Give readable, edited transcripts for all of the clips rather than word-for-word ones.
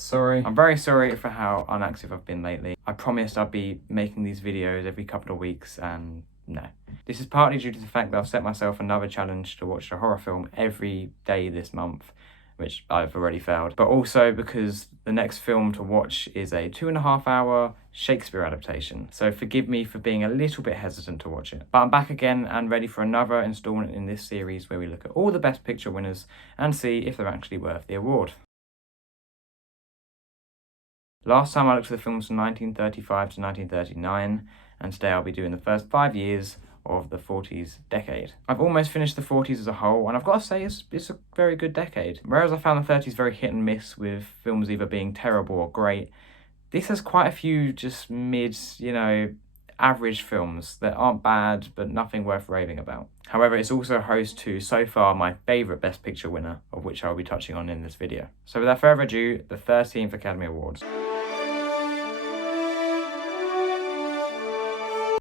Sorry. I'm very sorry for how inactive I've been lately. I promised I'd be making these videos every couple of weeks, and no. This is partly due to the fact that I've set myself another challenge to watch a horror film every day this month, which I've already failed, but also because the next film to watch is a 2.5-hour Shakespeare adaptation. So forgive me for being a little bit hesitant to watch it. But I'm back again and ready for another installment in this series where we look at all the Best Picture winners and see if they're actually worth the award. Last time I looked at the films from 1935 to 1939, and today I'll be doing the first 5 years of the 40s decade. I've almost finished the 40s as a whole, and I've got to say it's a very good decade. Whereas I found the 30s very hit and miss, with films either being terrible or great, this has quite a few just mid, average films that aren't bad, but nothing worth raving about. However, it's also host to, so far, my favourite Best Picture winner, of which I'll be touching on in this video. So without further ado, the 13th Academy Awards.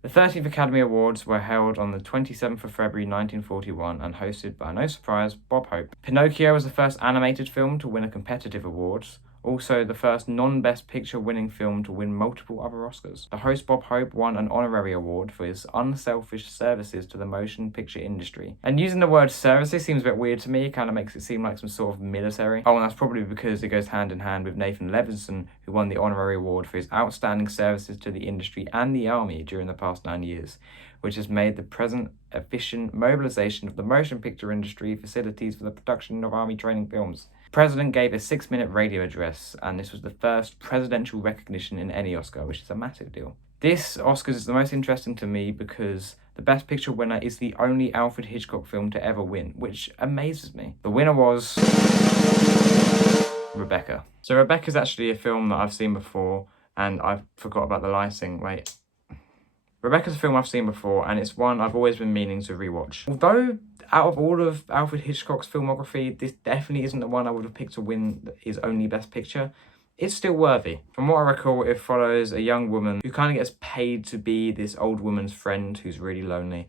The 13th Academy Awards were held on the 27th of February 1941 and hosted by, no surprise, Bob Hope. Pinocchio was the first animated film to win a competitive award, also the first non-Best Picture winning film to win multiple other Oscars. The host Bob Hope won an honorary award for his unselfish services to the motion picture industry. And using the word services seems a bit weird to me, it kind of makes it seem like some sort of military. Oh, and that's probably because it goes hand in hand with Nathan Levinson, who won the honorary award for his outstanding services to the industry and the army during the past 9 years, which has made the present efficient mobilization of the motion picture industry facilities for the production of army training films. The president gave a 6-minute radio address, and this was the first presidential recognition in any Oscar, which is a massive deal. This Oscars is the most interesting to me because the Best Picture winner is the only Alfred Hitchcock film to ever win, which amazes me. The winner was Rebecca. So Rebecca's actually a film that I've seen before, and I forgot about the lighting. Wait. Rebecca's a film I've seen before, and it's one I've always been meaning to rewatch. Although, out of all of Alfred Hitchcock's filmography, this definitely isn't the one I would have picked to win his only Best Picture, it's still worthy. From what I recall, it follows a young woman who kind of gets paid to be this old woman's friend who's really lonely,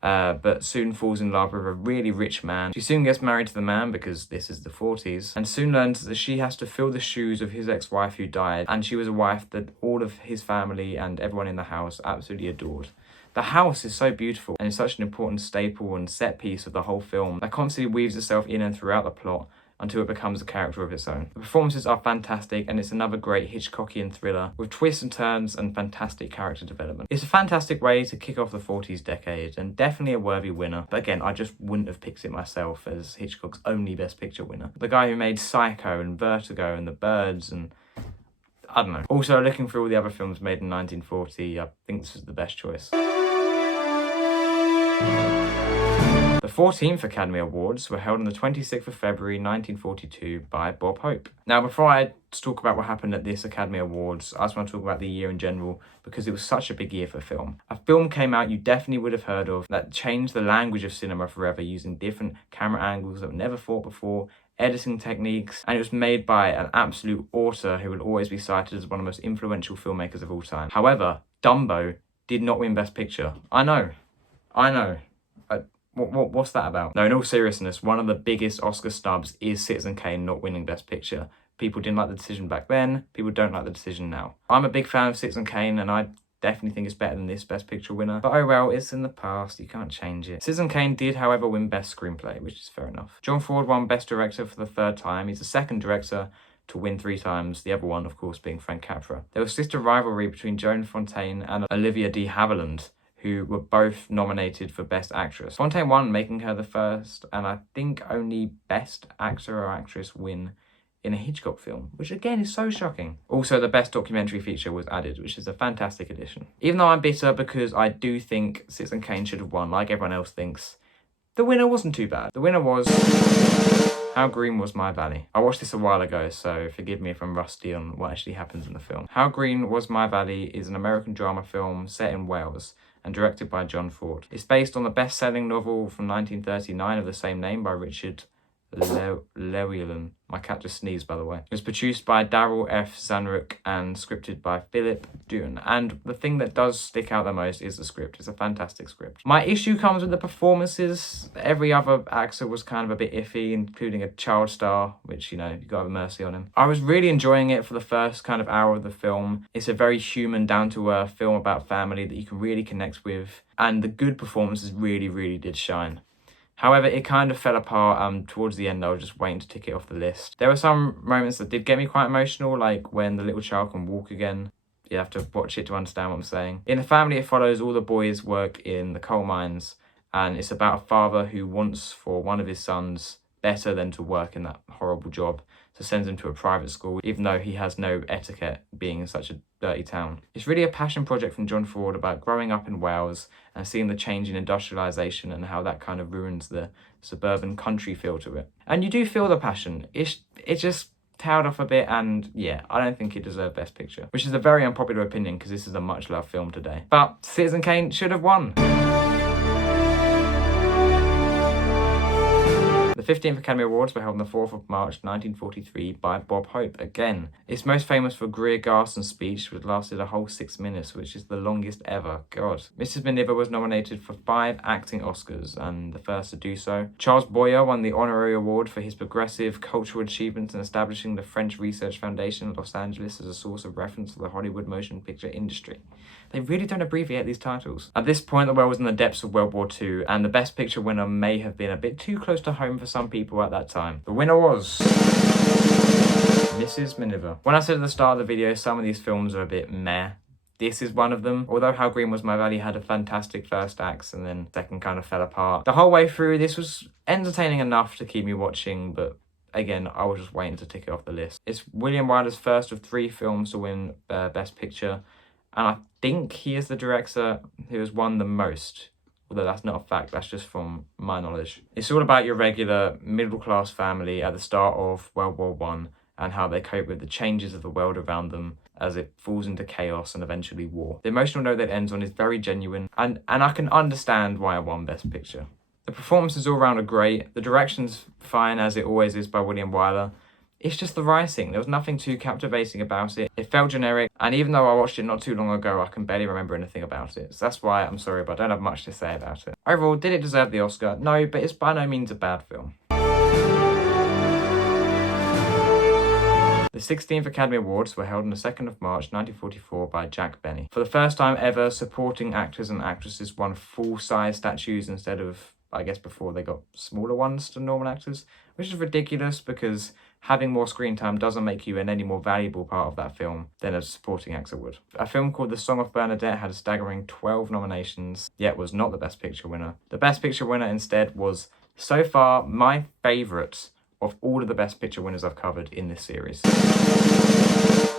but soon falls in love with a really rich man. She soon gets married to the man because this is the 40s, and soon learns that she has to fill the shoes of his ex-wife who died, and she was a wife that all of his family and everyone in the house absolutely adored. The house is so beautiful and is such an important staple and set piece of the whole film that constantly weaves itself in and throughout the plot until it becomes a character of its own. The performances are fantastic, and it's another great Hitchcockian thriller with twists and turns and fantastic character development. It's a fantastic way to kick off the 40s decade and definitely a worthy winner, but again, I just wouldn't have picked it myself as Hitchcock's only Best Picture winner. The guy who made Psycho and Vertigo and The Birds and I don't know. Also, looking through all the other films made in 1940, I think this is the best choice. The 14th Academy Awards were held on the 26th of February 1942 by Bob Hope. Now, before I talk about what happened at this Academy Awards, I just want to talk about the year in general because it was such a big year for film. A film came out you definitely would have heard of that changed the language of cinema forever, using different camera angles that were never thought before, editing techniques, and it was made by an absolute author who will always be cited as one of the most influential filmmakers of all time. However, Dumbo did not win Best Picture. I know. What's that about? No, in all seriousness, one of the biggest Oscar snubs is Citizen Kane not winning Best Picture. People didn't like the decision back then, people don't like the decision now. I'm a big fan of Citizen Kane, and I definitely think it's better than this Best Picture winner. But oh well, it's in the past, you can't change it. Citizen Kane did, however, win Best Screenplay, which is fair enough. John Ford won Best Director for the 3rd time. He's the 2nd director to win 3 times, the other one, of course, being Frank Capra. There was sister rivalry between Joan Fontaine and Olivia de Havilland, who were both nominated for Best Actress. Fontaine won, making her the first, and I think only Best Actor or Actress win in a Hitchcock film, which again is so shocking. Also, the Best Documentary Feature was added, which is a fantastic addition. Even though I'm bitter because I do think Citizen Kane should have won, like everyone else thinks, the winner wasn't too bad. The winner was How Green Was My Valley. I watched this a while ago, so forgive me if I'm rusty on what actually happens in the film. How Green Was My Valley is an American drama film set in Wales and directed by John Ford. It's based on the best-selling novel from 1939 of the same name by Richard Llewellyn. My cat just sneezed, by the way. It was produced by Daryl F. Zanruck and scripted by Philip Dunn. And the thing that does stick out the most is the script. It's a fantastic script. My issue comes with the performances. Every other actor was kind of a bit iffy, including a child star, which, you know, you gotta have mercy on him. I was really enjoying it for the first kind of hour of the film. It's a very human, down-to-earth film about family that you can really connect with. And the good performances really, really did shine. However, it kind of fell apart towards the end. I was just waiting to tick it off the list. There were some moments that did get me quite emotional, like when the little child can walk again. You have to watch it to understand what I'm saying. In the family, it follows all the boys work in the coal mines, and it's about a father who wants for one of his sons better than to work in that horrible job, so sends him to a private school, even though he has no etiquette being in such a dirty town. It's really a passion project from John Ford about growing up in Wales and seeing the change in industrialisation and how that kind of ruins the suburban country feel to it. And you do feel the passion. It just tailed off a bit, and yeah, I don't think it deserved Best Picture, which is a very unpopular opinion because this is a much loved film today. But Citizen Kane should have won. The 15th Academy Awards were held on the 4th of March 1943 by Bob Hope again. It's most famous for Greer Garson's speech, which lasted a whole 6 minutes, which is the longest ever. God. Mrs. Miniver was nominated for 5 acting Oscars, and the first to do so. Charles Boyer won the honorary award for his progressive cultural achievements in establishing the French Research Foundation in Los Angeles as a source of reference for the Hollywood motion picture industry. They really don't abbreviate these titles. At this point, the world was in the depths of World War II, and the Best Picture winner may have been a bit too close to home for some people at that time. The winner was Mrs. Miniver. When I said at the start of the video, some of these films are a bit meh. This is one of them. Although How Green Was My Valley had a fantastic first act and then second kind of fell apart. The whole way through, this was entertaining enough to keep me watching, but again, I was just waiting to tick it off the list. It's William Wyler's first of 3 films to win Best Picture, and I think he is the director who has won the most. Although that's not a fact, that's just from my knowledge. It's all about your regular middle-class family at the start of World War I and how they cope with the changes of the world around them as it falls into chaos and eventually war. The emotional note that it ends on is very genuine, and I can understand why it won Best Picture. The performances all around are great, the direction's fine as it always is by William Wyler. It's just the writing. There was nothing too captivating about it. It felt generic, and even though I watched it not too long ago, I can barely remember anything about it. So that's why I'm sorry, but I don't have much to say about it. Overall, did it deserve the Oscar? No, but it's by no means a bad film. The 16th Academy Awards were held on the 2nd of March 1944 by Jack Benny. For the first time ever, supporting actors and actresses won full-size statues instead of, I guess before they got smaller ones to normal actors, which is ridiculous because having more screen time doesn't make you an any more valuable part of that film than a supporting actor would. A film called The Song of Bernadette had a staggering 12 nominations, yet was not the Best Picture winner. The Best Picture winner instead was, so far, my favourite of all of the Best Picture winners I've covered in this series.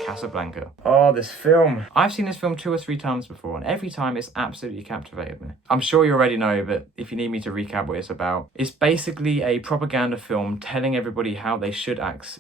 Casablanca. Oh, this film. I've seen this film 2 or 3 times before, and every time it's absolutely captivated me. I'm sure you already know, but if you need me to recap what it's about, it's basically a propaganda film telling everybody how they should act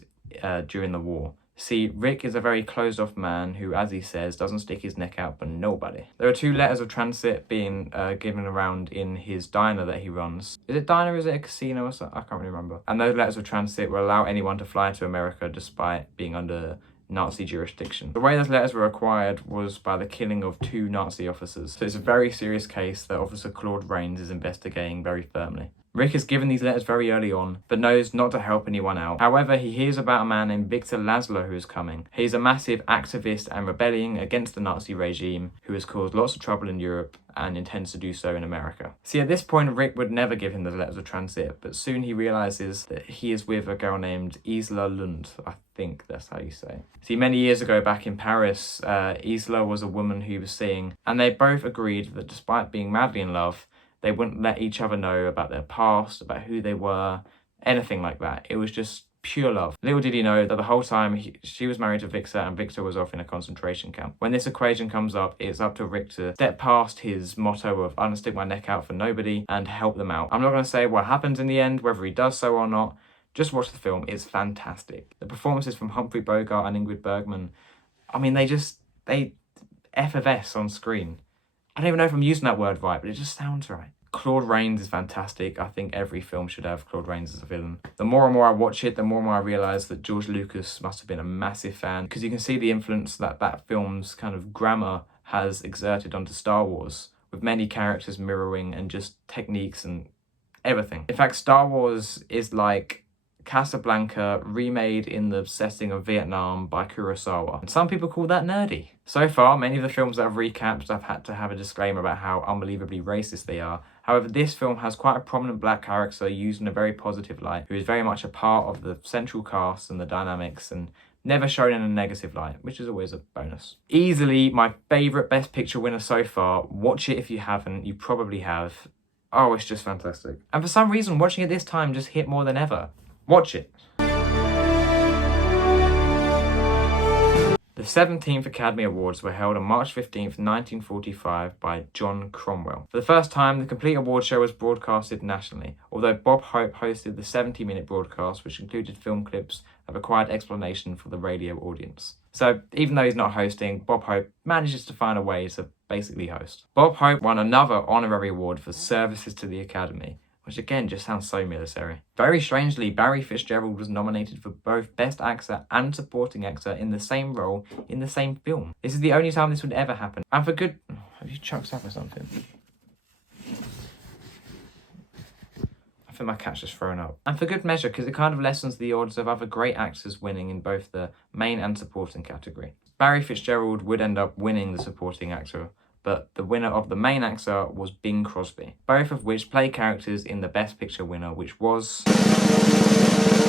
during the war. See, Rick is a very closed-off man who, as he says, doesn't stick his neck out for nobody. There are 2 letters of transit being given around in his diner that he runs. Is it diner, is it a casino or something? I can't really remember. And those letters of transit will allow anyone to fly to America despite being under Nazi jurisdiction. The way those letters were acquired was by the killing of 2 Nazi officers. So it's a very serious case that Officer Claude Rains is investigating very firmly. Rick is given these letters very early on, but knows not to help anyone out. However, he hears about a man named Victor Laszlo who is coming. He's a massive activist and rebelling against the Nazi regime who has caused lots of trouble in Europe and intends to do so in America. See, at this point, Rick would never give him the letters of transit, but soon he realises that he is with a girl named Isla Lund. I think that's how you say it. See, many years ago back in Paris, Isla was a woman he was seeing, and they both agreed that despite being madly in love, they wouldn't let each other know about their past, about who they were, anything like that. It was just pure love. Little did he know that the whole time she was married to Victor and Victor was off in a concentration camp. When this equation comes up, it's up to Rick to step past his motto of "I'm gonna stick my neck out for nobody" and help them out. I'm not going to say what happens in the end, whether he does so or not. Just watch the film. It's fantastic. The performances from Humphrey Bogart and Ingrid Bergman, I mean, they effervesce on screen. I don't even know if I'm using that word right, but it just sounds right. Claude Rains is fantastic. I think every film should have Claude Rains as a villain. The more and more I watch it, the more and more I realise that George Lucas must have been a massive fan, because you can see the influence that that film's kind of grammar has exerted onto Star Wars, with many characters mirroring and just techniques and everything. In fact, Star Wars is like Casablanca remade in the setting of Vietnam by Kurosawa. And some people call that nerdy. So far, many of the films that I've recapped, I've had to have a disclaimer about how unbelievably racist they are. However, this film has quite a prominent black character used in a very positive light, who is very much a part of the central cast and the dynamics, and never shown in a negative light, which is always a bonus. Easily my favourite Best Picture winner so far. Watch it if you haven't, you probably have. Oh, it's just fantastic. And for some reason, watching it this time just hit more than ever. Watch it. The 17th Academy Awards were held on March 15th, 1945 by John Cromwell. For the first time, the complete award show was broadcasted nationally, although Bob Hope hosted the 70-minute broadcast, which included film clips that required explanation for the radio audience. So even though he's not hosting, Bob Hope manages to find a way to basically host. Bob Hope won another honorary award for services to the Academy, which again just sounds so military. Very strangely, Barry Fitzgerald was nominated for both Best Actor and Supporting Actor in the same role in the same film. This is the only time this would ever happen. And for good... Have you chucked up or something? I think my cat's just thrown up. And for good measure, because it kind of lessens the odds of other great actors winning in both the main and supporting category. Barry Fitzgerald would end up winning the Supporting Actor, but the winner of the main actor was Bing Crosby, both of which play characters in the Best Picture winner, which was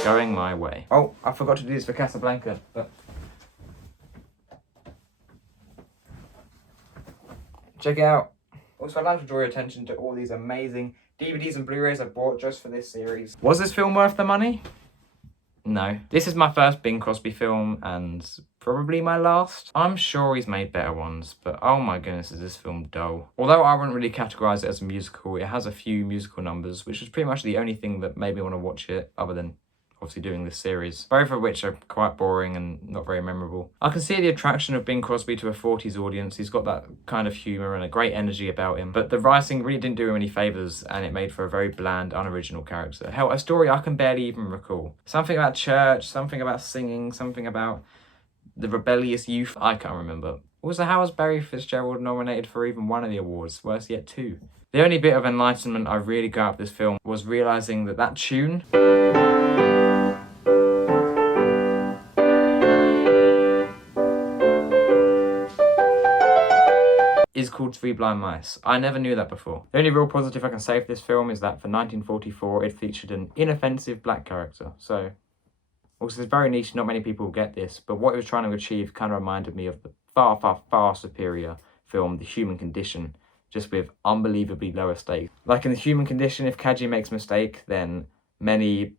Going My Way. Oh, I forgot to do this for Casablanca, but check it out. Also, I'd like to draw your attention to all these amazing DVDs and Blu-rays I bought just for this series. Was this film worth the money? No. This is my first Bing Crosby film, and probably my last. I'm sure he's made better ones, but oh my goodness, is this film dull. Although I wouldn't really categorise it as a musical, it has a few musical numbers, which is pretty much the only thing that made me want to watch it, other than obviously doing this series, both of which are quite boring and not very memorable. I can see the attraction of Bing Crosby to a 40s audience. He's got that kind of humour and a great energy about him, but the writing really didn't do him any favours, and it made for a very bland, unoriginal character. Hell, a story I can barely even recall. Something about church, something about singing, something about the rebellious youth. I can't remember. Also, how was Barry Fitzgerald nominated for even one of the awards? Worse yet, two. The only bit of enlightenment I really got out of this film was realising that that tune is called Three Blind Mice. I never knew that before. The only real positive I can say for this film is that for 1944 it featured an inoffensive black character. So, also it's very niche, not many people get this, but what it was trying to achieve kind of reminded me of the far, far, far superior film The Human Condition, just with unbelievably lower stakes. Like in The Human Condition, if Kaji makes a mistake, then many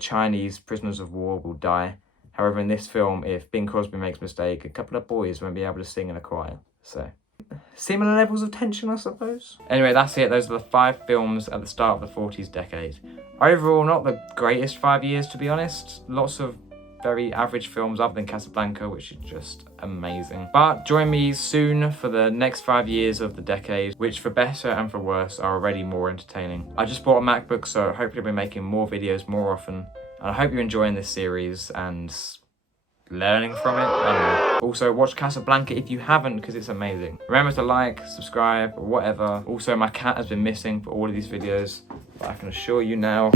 Chinese prisoners of war will die. However, in this film, if Bing Crosby makes a mistake, a couple of boys won't be able to sing in a choir. So, similar levels of tension, I suppose. Anyway, that's it. Those are the 5 films at the start of the 40s decade. Overall, not the greatest 5 years, to be honest. Lots of very average films other than Casablanca, which is just amazing. But join me soon for the next 5 years of the decade, which for better and for worse are already more entertaining. I just bought a MacBook, so hopefully I'll be making more videos more often. And I hope you're enjoying this series and learning from it. I don't know. Also, watch Casablanca if you haven't, because it's amazing. Remember to like, subscribe, or whatever. Also, my cat has been missing for all of these videos, but I can assure you now,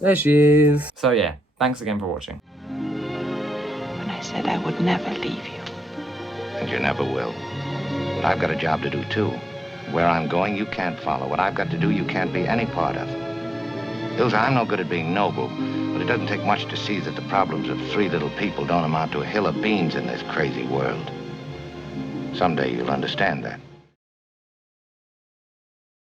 there she is. So yeah, thanks again for watching. When I said I would never leave you. And you never will. But I've got a job to do too. Where I'm going, you can't follow. What I've got to do, you can't be any part of. Ilsa, I'm no good at being noble, but it doesn't take much to see that the problems of 3 little people don't amount to a hill of beans in this crazy world. Someday you'll understand that.